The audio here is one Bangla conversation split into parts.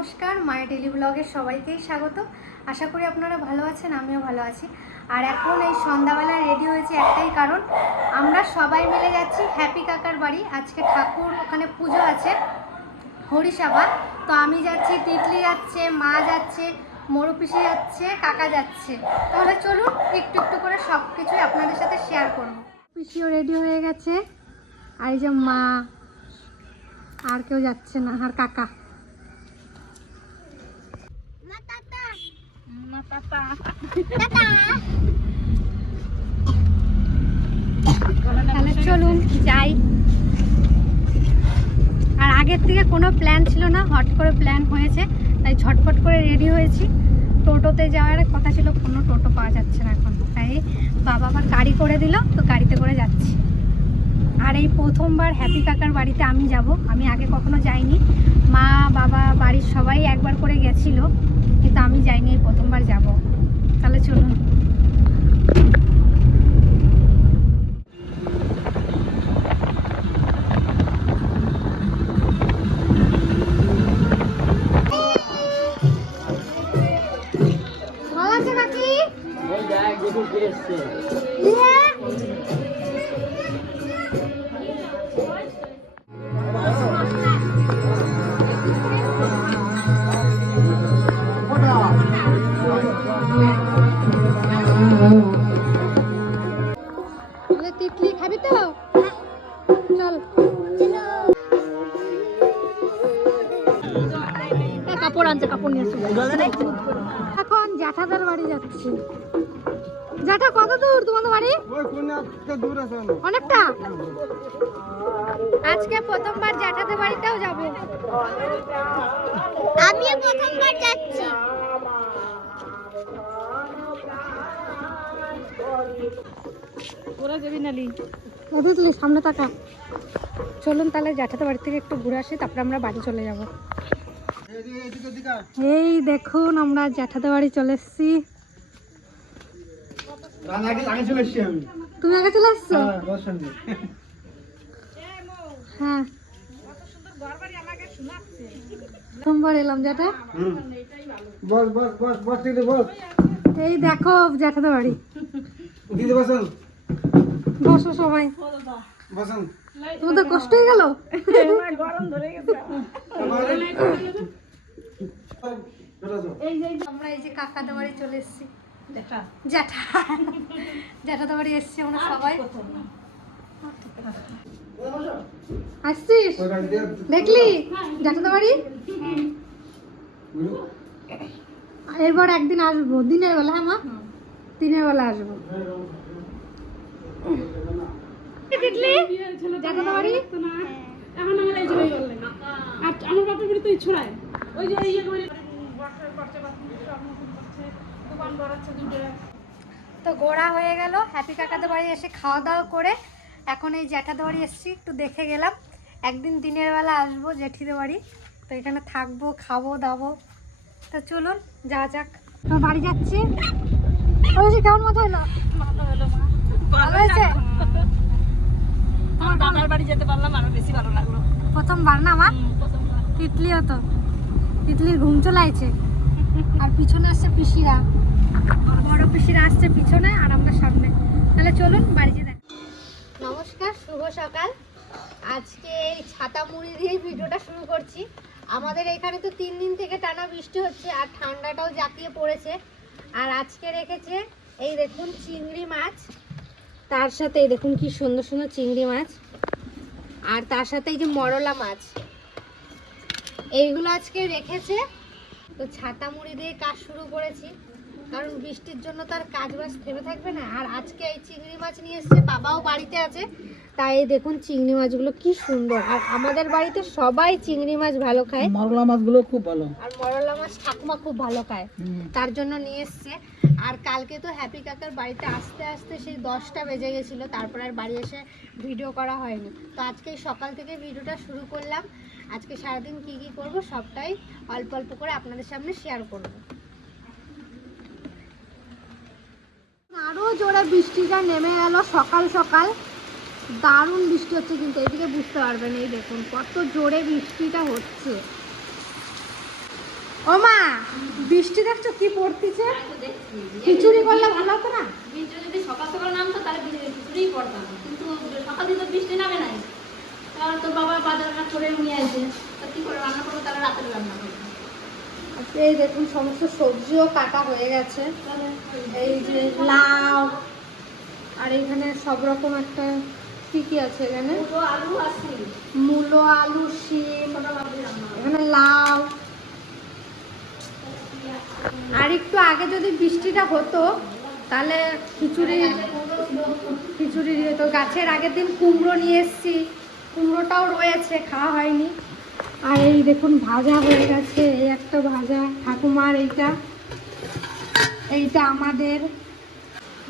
নমস্কার মায়ের ডেলি ব্লগের সবাইকেই স্বাগত। আশা করি আপনারা ভালো আছেন, আমিও ভালো আছি। আর এখন এই সন্ধ্যাবেলা রেডি হয়েছে একটাই কারণ, আমরা সবাই মিলে যাচ্ছি হ্যাপি কাকার বাড়ি। আজকে ঠাকুর ওখানে পুজো আছে, হরিসভা। তো আমি যাচ্ছি, তিতলি যাচ্ছে, মা যাচ্ছে, মরু পিসি যাচ্ছে, কাকা যাচ্ছে। তাহলে চলুন একটু একটু করে সব কিছুই আপনাদের সাথে শেয়ার করব। পিসিও রেডি হয়ে গেছে, আর এই যে মা, আর কেউ যাচ্ছে না, আর কাকা। তাহলে চলুন যাই। আর আগের থেকে কোনো প্ল্যান ছিল না হট করে প্ল্যান হয়েছে তাই ঝটপট করে রেডি হয়েছি। টোটোতে যাওয়ার কথা ছিল কোনো টোটো পাওয়া যাচ্ছে না এখন। তাই বাবা আবার গাড়ি করে দিল তো গাড়িতে করে যাচ্ছি। আর এই প্রথমবার হ্যাপি কাকার বাড়িতে আমি যাব। আমি আগে কখনো যাইনি। মা বাবা বাড়ির সবাই একবার করে গেছিল। কিন্তু আমি যাইনি এই প্রথমবার যাব। তাহলে চলুন। যাচ্ছি জ্যাঠা কত দূর তোমাদের বাড়ি? দূর আছে অনেকটা? আজকে প্রথমবার জ্যাঠাদের বাড়িতেও যাব। আমিও প্রথমবার যাচ্ছি। সামনে তাকা চলুন তাহলে জ্যাঠাদের বাড়ি থেকে একটু ঘুরে আসি তারপরে আমরা বাড়ি চলে যাব। এই দেখুন আমরা জ্যাঠাদের বাড়ি চলে এসেছি রান আগে আগে চলে এসছি আমি তুমি আগে চলে আসছো? হ্যাঁ হ্যাঁ। এলাম জ্যাঠা। বস বস বস বস বস। এই দেখো জ্যাঠাদের বাড়ি। দিদি বসেন। বসো সবাই। বসেন। তোমাদের কষ্ট হয়ে গেল? আমরা এই যে কাকাদের বাড়ি চলে এসেছি। জ্যাঠা। বাড়ি এসেছি আমরা সবাই। আসছিস? দেখলি? জ্যাঠাদের বাড়ি? এবার একদিন আসব। দিনের বেলা হ্যাঁ মা? দিনের বেলা আসব। দেখলি? জ্যাঠাদের বাড়ি? এখন আমার এই চলে আর আমার বাপের বাড়ি তো এই ছড়ায়। ওই যে ইয়ে করে দোকান বাড়াচ্ছে দুটো তো গোড়া হয়ে গেল। হ্যাপি কাকাদের বাড়ি এসে খাওয়া দাওয়া করে এখন এই জ্যাঠাদের বাড়ি এসেছি একটু দেখে গেলাম। একদিন দিনের বেলা আসব জেঠিদের বাড়ি। তো এখানে থাকব খাব দাবো। তো চলুন যা যাক। বাড়ি যাচ্ছি। কেমন মজা হলো? ভালো হয়েছে? বাড়ি যেতে পারলাম আরও বেশি ভালো লাগল। প্রথমবার না আমার তিতলিও তো। তিতলির ঘুম চলে আর পিছনে আসছে পিসিরা। বড় পিসিরা আসছে পিছনে আর আমরা সামনে। তাহলে চলুন বাড়িতে দেখ। নমস্কার, শুভ সকাল। আজকে এই ছাতা মুড়ি দিয়ে ভিডিওটা শুরু করছি। আমাদের এখানে তো তিন দিন থেকে টানা বৃষ্টি হচ্ছে আর ঠান্ডাটাও জাঁকিয়ে পড়েছে। আর আজকে রেখেছে, এই দেখুন চিংড়ি মাছ। তার সাথে এই দেখুন কি সুন্দর সুন্দর চিংড়ি মাছ। আর তার সাথে এই যে মরলা মাছ। এইগুলো আজকে রেখেছে। তো ছাতা মুড়ি দিয়ে কাজ শুরু করেছি। কারণ বৃষ্টির জন্য তার কাজ বাজ থেমে থাকবে না। আর আজকে এই চিংড়ি মাছ নিয়ে এসেছে বাবাও বাড়িতে আছে তাই দেখুন চিংড়ি মাছগুলো কি সুন্দর। আর আমাদের বাড়িতে সবাই চিংড়ি মাছ ভালো খায়। মরলা মাছগুলো খুব ভালো। আর মরলা মাছ ঠাকুমা খুব ভালো খায়। তার জন্য নিয়ে এসছে। আর কালকে তো হ্যাপি কাকার বাড়িতে আসতে আসতে সেই দশটা বেজে গেছিল তারপর আর বাড়ি এসে ভিডিও করা হয়নি। তো আজকে সকাল থেকে ভিডিওটা শুরু করলাম। আজকে সারাদিন কি কি করব সবটাই অল্প অল্প করে আপনাদের সামনে শেয়ার করব। জোরে বৃষ্টিটা নেমে গেল সকাল সকাল। দারুণ বৃষ্টি হচ্ছে কিন্তু, এদিকে বুঝতে পারবেন এই দেখুন, কত জোরে বৃষ্টিটা হচ্ছে। ও মা, বৃষ্টি দেখছ কি পড়তিছে? খিচুড়ি করলে ভালো হতো না? যদি সকাল সকাল নামতো, তাহলে করতাম। কিন্তু সকাল দিন তো বৃষ্টি নামে নাই। কারণ তো বাবা বাজার করে নিয়ে আসে। তা কি করে রান্না করব? তাহলে রাতের রান্না করব। এই দেখুন সমস্ত সবজিও কাটা হয়ে গেছে। এই যে লাউ আর এখানে সব রকম একটা কি কি আছে এখানে? মূলো আলু শিম। এখানে লাউ। আর একটু আগে যদি বৃষ্টিটা হতো তাহলে খিচুড়ি খিচুড়ি দিয়ে তো গাছের আগের দিন কুমড়ো নিয়ে এসেছি। কুমড়োটাও রয়েছে খাওয়া হয়নি। আর এই দেখুন ভাজা হয়ে গেছে, এই একটা ভাজা। ঠাকুমার এইটা এইটা আমাদের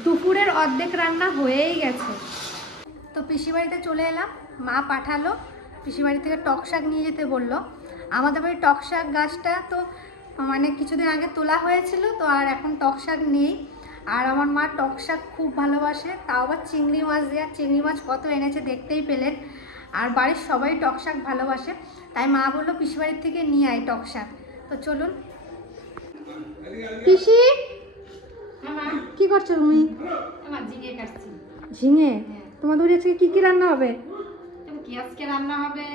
দুপুরের অর্ধেক রান্না হয়েই গেছে। তো পিসি বাড়িতে চলে এলাম, মা পাঠালো পিসি বাড়ি থেকে টক শাক নিয়ে যেতে বলল। আমাদের বাড়ির টক শাক গাছটা তো মানে কিছুদিন আগে তোলা হয়েছিল, তো আর এখন টক শাক নেই। আর আমার মা টক শাক খুব ভালোবাসে, তাও আবার চিংড়ি মাছ দেওয়া চিংড়ি মাছ কত এনেছে দেখতেই পেলেন। আর বাড়ির সবাই টক শাক ভালোবাসে তাই মা বলল পিসি বাড়ির থেকে নিয়ে আয় টক শাক। তো চলুন। পিসি? কি করছ তুমি? ঝিঙে তোমাদের বাড়ি আজকে কি কি রান্না হবে? কি আজকে রান্না হবে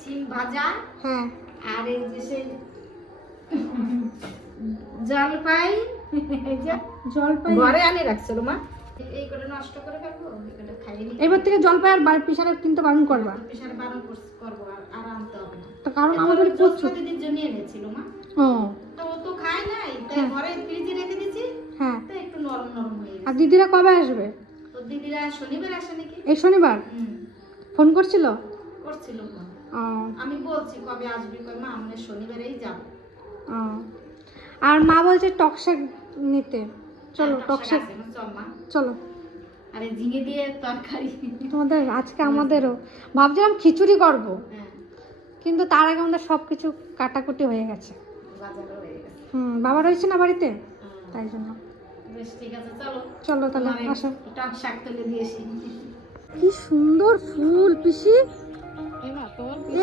সিম ভাজা। হ্যাঁ। আর এই যে সেই জলপাই জলপাই। ঘরে আনি রাখছিল মা? এবার থেকে জলপাই আর বার পিসারে কিনতে বারণ করবা। কারণ আমাদের প্রচুর। দিদির জন্য এনেছিল মা। ও। তো ও তো খায় নাই তাই হ্যাঁ। ঘরে ফ্রিজে রেখে দিয়েছি হ্যাঁ। তো একটু নরম নরম হয়ে আর দিদিরা কবে আসবে? তো দিদিরা শনিবার আসে নাকি? এই শনিবার? হুম। ফোন করছিল? আমি বলছি কবে আসবি? কই মা আমরা শনিবারেই যাব। আর মা বলছে টক শাক নিতে। চলো হ্যাঁ, টক শাক আছে না, চল। আরে ঝিঙে দিয়ে তরকারি। তোমাদের আজকে আমাদেরও। ভাবছিলাম খিচুড়ি করব। হ্যাঁ। কিন্তু তার আগে আমাদের সব কিছু কাটাকুটি হয়ে গেছে। হুম বাবা রয়েছে না বাড়িতে? তাই জন্য। বেশ ঠিক আছে চলো। চলো তাহলে আসো। শাক তুলে দিয়েছি কি সুন্দর ফুল পিসি।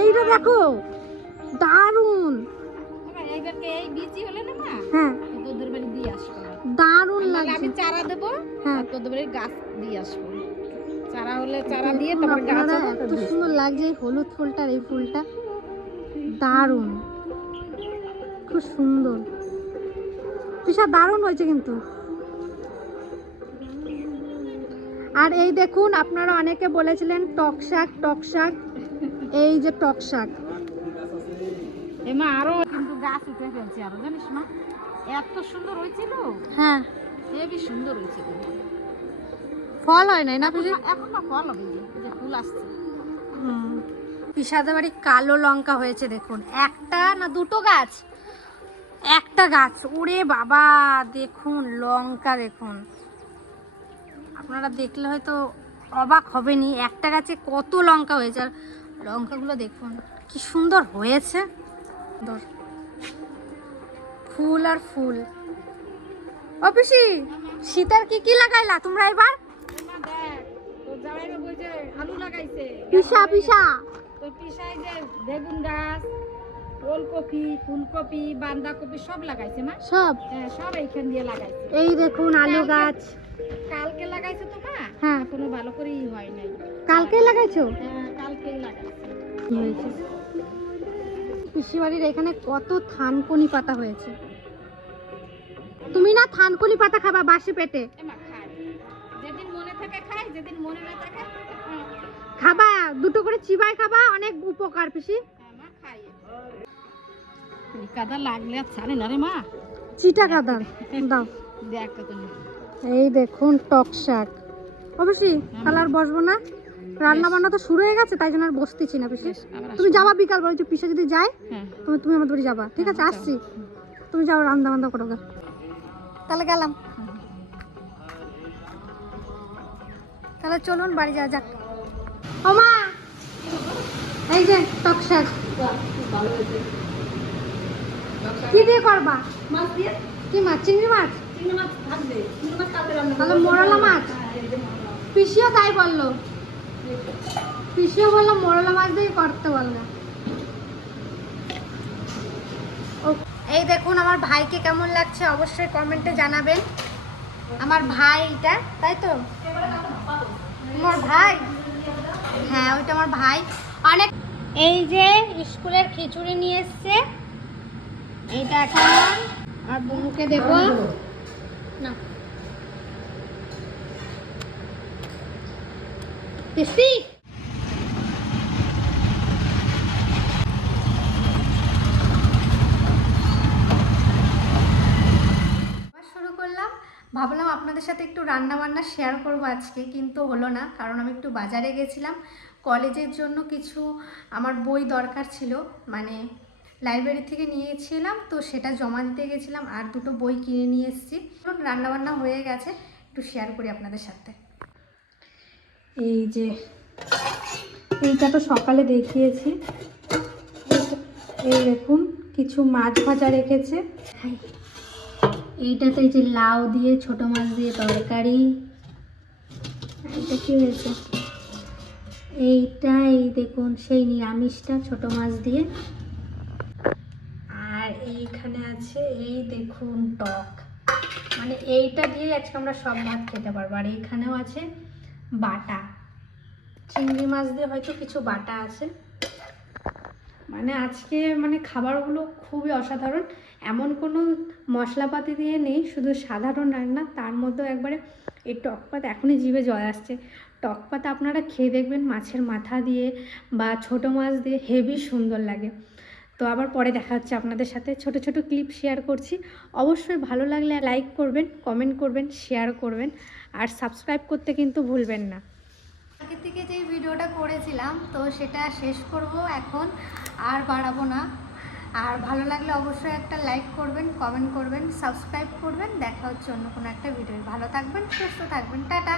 এইটা দেখো দারুণ। এইবারকে এই বিচি হলে না মা? হ্যাঁ। তোদের বাড়ি দিয়ে আসব। দারুণ লাগছে। আমি চারা দেবো হ্যাঁ। আর তোদের গাছ দিয়ে আসব। চারা হলে চারা দিয়ে তারপরে গাছ হবে, এত সুন্দর লাগছে এই হলুদ ফুলটার এই ফুলটা। দারুণ। খুব সুন্দর। পিসা দারুণ হয়েছে কিন্তু। আর এই দেখুন আপনারা অনেকে বলেছিলেন টক শাক টক শাক। এই যে টক শাক। এমা আরও কিন্তু গাছ উঠে ফেলছে আরও জানিস মা? এত সুন্দর হয়েছিল? হ্যাঁ। হেবি সুন্দর হয়েছিল। ফল হয় নাই না পিসি এখন না ফল হবে যে, ফুল আসছে। পিসাদের বাড়ি কালো লঙ্কা হয়েছে দেখুন। একটা না দুটো গাছ? একটা গাছ। ওরে বাবা দেখুন লঙ্কা দেখুন। আপনারা দেখলে হয়তো অবাক হবেনি একটা গাছে কত লঙ্কা হয়েছে। আর লঙ্কাগুলো দেখুন কি সুন্দর হয়েছে। সুন্দর। ফুল আর ফুল। ও পিসি শীতের কি কি লাগাইলা তোমরা এবার? আলু লাগাইছে পিসা পিসা। তোর পিসাই যে বেগুন গাছ ওলকপি ফুলকপি বাঁধাকপি সব। লাগাইছে মা সব হ্যাঁ সব এইখান দিয়ে লাগাইছে এই দেখুন আলু গাছ। কালকে লাগাইছে তো মা? হ্যাঁ এখনও ভালো করেই হয় নাই কালকে লাগাইছো? হ্যাঁ কালকেই লাগাইছে। হয়েছে। পিসি বাড়ির এখানে কত থানকুনি পাতা হয়েছে। তুমি না থানকুনি পাতা খাবা বাসি পেটে। যেদিন মনে থাকে খাই যেদিন মনে না থাকে হ্যাঁ, খাবা দুটো করে চিবাই খাবা অনেক উপকার পিসি। এই কাদা লাগলে ছাড়ে না রে মা। চিটা কাদার দাও। দেখ এই দেখুন টক শাক। অবশ্যই তাহলে আর বসবো না? রান্না বান্না তো শুরু হয়ে গেছে তাই জন্য আর বসতেছি না পিসি। তুমি যাবা বিকাল বলে যে পিসে যদি যায় হ্যাঁ। তুমি তুমি আমাদের বাড়ি যাবা ঠিক আছে? আসছি। তুমি যাও রান্না বান্না করো গা। তাহলে গেলাম। তাহলে চলুন বাড়ি যাওয়া যাক। ও মা! এই যে টক শাক। কি দিয়ে করবা? মাছ দিয়ে? কি মাছ? চিংড়ি মাছ? চিংড়ি মাছ থাকবে চিংড়ি মাছ কালকে রান্না তাহলে মোরলা মাছ। পিসিও তাই বলল। পিসিও বলল, মোরলা মাছ দিয়ে করতে বলল এই দেখুন আমার ভাইকে কেমন লাগছে, অবশ্যই কমেন্টে জানাবেন। আমার ভাই এটা তাই তো? আমার ভাই? হ্যাঁ ওইটা আমার ভাই। অনেক এই যে স্কুলের খিচুড়ি নিয়ে এসছে। এইটা এখন আর বনুকে দেবো। না। টেস্টি ভাবলাম আপনাদের সাথে একটু রান্না বান্না শেয়ার করব আজকে, কিন্তু হলো না, কারণ আমি একটু বাজারে গেছিলাম। কলেজের জন্য কিছু আমার বই দরকার ছিল মানে লাইব্রেরি থেকে নিয়েছিলাম, তো সেটা জমা দিতে গেছিলাম, আর দুটো বই কিনে নিয়ে এসেছি। রান্না বান্না হয়ে গেছে, একটু শেয়ার করি আপনাদের সাথে। এই যে, এইটা তো সকালে দেখিয়েছি। এই দেখুন, কিছু মাছ ভাজা রেখেছে। এইটাতে এই যে লাউ দিয়ে, ছোট মাছ দিয়ে তরকারি। এটা কি হয়েছে? এইটা, এই দেখুন, সেই নিরামিষটা ছোট মাছ দিয়ে। আর এইখানে আছে, এই দেখুন টক। মানে এইটা দিয়ে আজকে আমরা সব ভাত খেতে পারব। আর এইখানেও আছে বাটা। চিংড়ি মাছ দিয়ে হয়তো কিছু বাটা আছে। মানে আজকে মানে খাবারগুলো খুবই অসাধারণ। এমন কোনো মশলাপাতি দিয়ে নেই, শুধু সাধারণ রান্না, তার মধ্যেও একবারে এই টক পাতা এখনই জিভে জল আসছে। টক পাতা আপনারা খেয়ে দেখবেন মাছের মাথা দিয়ে বা ছোট মাছ দিয়ে হেভি সুন্দর লাগে। তো আবার পরে দেখা হচ্ছে আপনাদের সাথে। ছোট ছোট ক্লিপ শেয়ার করছি। অবশ্যই ভালো লাগলে লাইক করবেন কমেন্ট করবেন শেয়ার করবেন। আর সাবস্ক্রাইব করতে কিন্তু ভুলবেন না। আগে থেকে যেই ভিডিওটা করেছিলাম, তো সেটা শেষ করব এখন। আর বাড়াবো না। আর ভালো লাগলে অবশ্যই একটা লাইক করবেন কমেন্ট করবেন সাবস্ক্রাইব করবেন। দেখা হচ্ছে অন্য কোনো একটা ভিডিও ভালো থাকবেন, সুস্থ থাকবেন। টাটা!